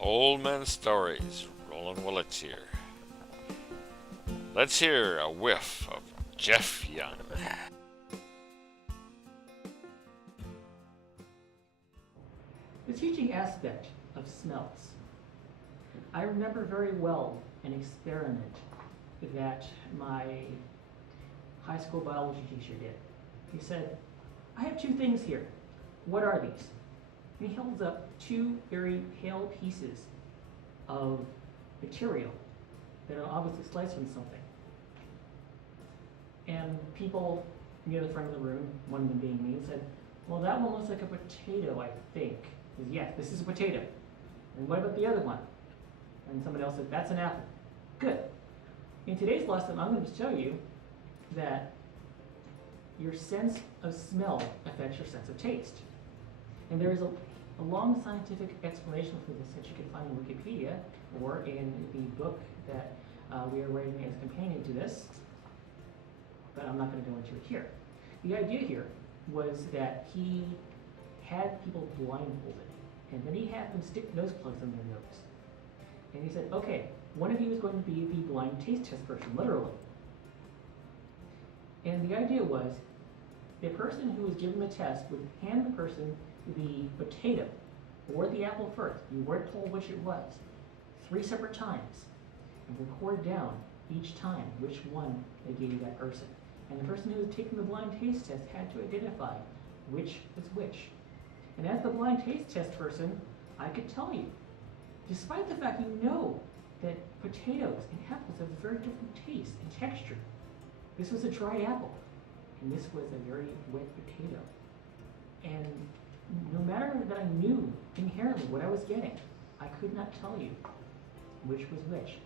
Old Man Stories, Roland Willits here. Let's hear a whiff of Jeff Young. The teaching aspect of smells. I remember very well an experiment that my high school biology teacher did. He said, I have two things here. What are these? And he holds up two very pale pieces of material that are obviously sliced from something. And people near the front of the room, one of them being me, said, well, that one looks like a potato, I think. He said, yes, this is a potato. And what about the other one? And somebody else said, that's an apple. Good. In today's lesson, I'm going to show you that your sense of smell affects your sense of taste. And there is a long scientific explanation for this that you can find in Wikipedia or in the book that we are writing as a companion to this, but I'm not going to go into it here. The idea here was that he had people blindfolded, and then he had them stick nose plugs in their nose. And he said, okay, one of you is going to be the blind taste test person, literally. And the idea was the person who was given the test would hand the person the potato or the apple first. You weren't told which it was, 3 separate times, and record down each time which one they gave that person. And the person who was taking the blind taste test had to identify which was which. And as the blind taste test person, I could tell you, despite the fact you know that potatoes and apples have very different taste and texture, this was a dried apple, and this was a very wet potato. And no matter that I knew inherently what I was getting, I could not tell you which was which.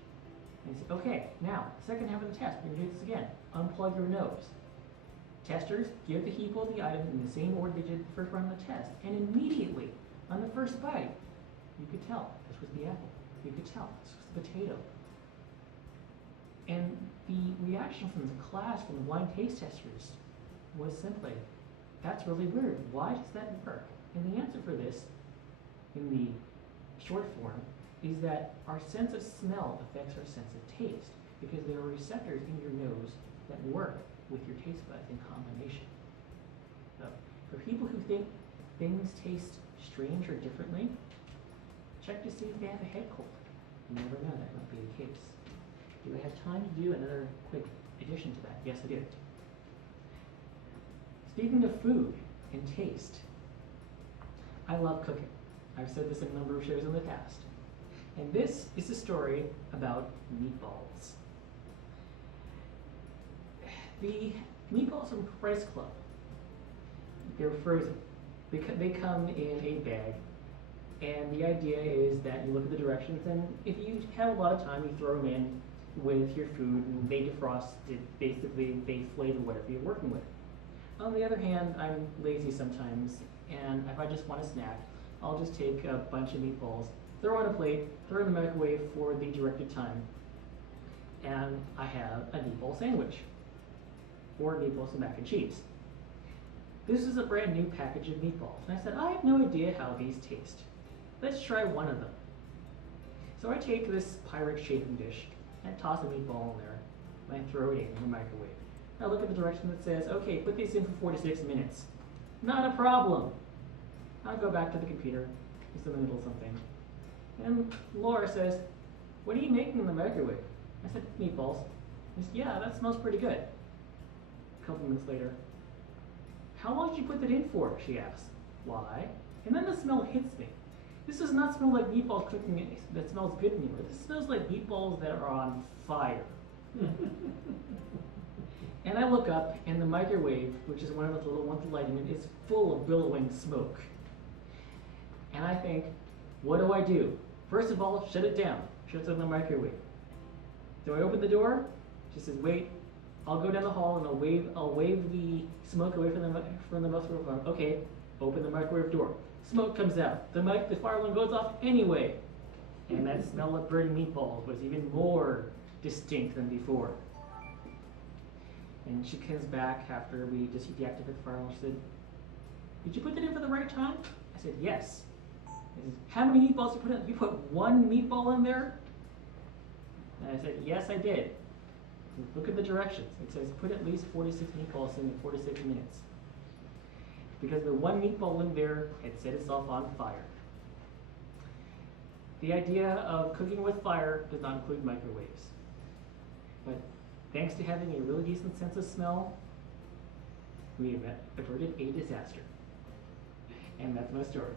And he said, okay, now, second half of the test, we're going to do this again. Unplug your nose. Testers, give the people the item in the same order they did the first round of the test. And immediately, on the first bite, you could tell this was the apple. You could tell this was the potato. And the reaction from the class, from the blind taste testers, was simply, that's really weird. Why does that work? And the answer for this, in the short form, is that our sense of smell affects our sense of taste, because there are receptors in your nose that work with your taste buds in combination. So, for people who think things taste strange or differently, check to see if they have a head cold. You never know, that might be the case. Do I have time to do another quick addition to that? Yes, I do. Speaking of food and taste, I love cooking. I've said this in a number of shows in the past. And this is a story about meatballs. The meatballs from Price Club, they're frozen. They come in a bag, and the idea is that you look at the directions, and if you have a lot of time, you throw them in with your food, and they defrost it. Basically, they flavor whatever you're working with. On the other hand, I'm lazy sometimes, and if I just want a snack, I'll just take a bunch of meatballs, throw on a plate, throw in the microwave for the directed time, and I have a meatball sandwich, or meatballs and mac and cheese. This is a brand new package of meatballs, and I said, I have no idea how these taste. Let's try one of them. So I take this pirate chafing dish, and toss a meatball in there, and I throw it in the microwave. I look at the direction that says, okay, put these in for 4 to 6 minutes. Not a problem. I'll go back to the computer, just in the middle of something. And Laura says, what are you making in the microwave? I said, meatballs. She said, yeah, that smells pretty good. A couple minutes later, how long did you put that in for? She asked. Why? And then the smell hits me. This does not smell like meatballs cooking that smells good anymore. This smells like meatballs that are on fire. And I look up, and the microwave, which is one of those little ones with lighting in it, is full of billowing smoke. And I think, what do? First of all, shut it down. Shuts on the microwave. Do I open the door? She says, wait. I'll go down the hall and I'll wave the smoke away from the microwave. Okay, open the microwave door. Smoke comes out. The fire alarm goes off anyway. And that smell of burning meatballs was even more distinct than before. And she comes back after we just deactivated the fire alarm. She said, did you put that in for the right time? I said, yes. I said, how many meatballs you put in? You put one meatball in there? And I said, yes, I did. Look at the directions. It says put at least 46 meatballs in 46 minutes. Because the one meatball in there had set itself on fire. The idea of cooking with fire does not include microwaves. But thanks to having a really decent sense of smell, we averted a disaster. And that's my story.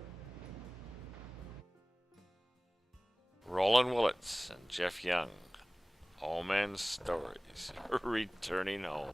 Roland Willits and Jeff Young, All Men's Stories, returning home.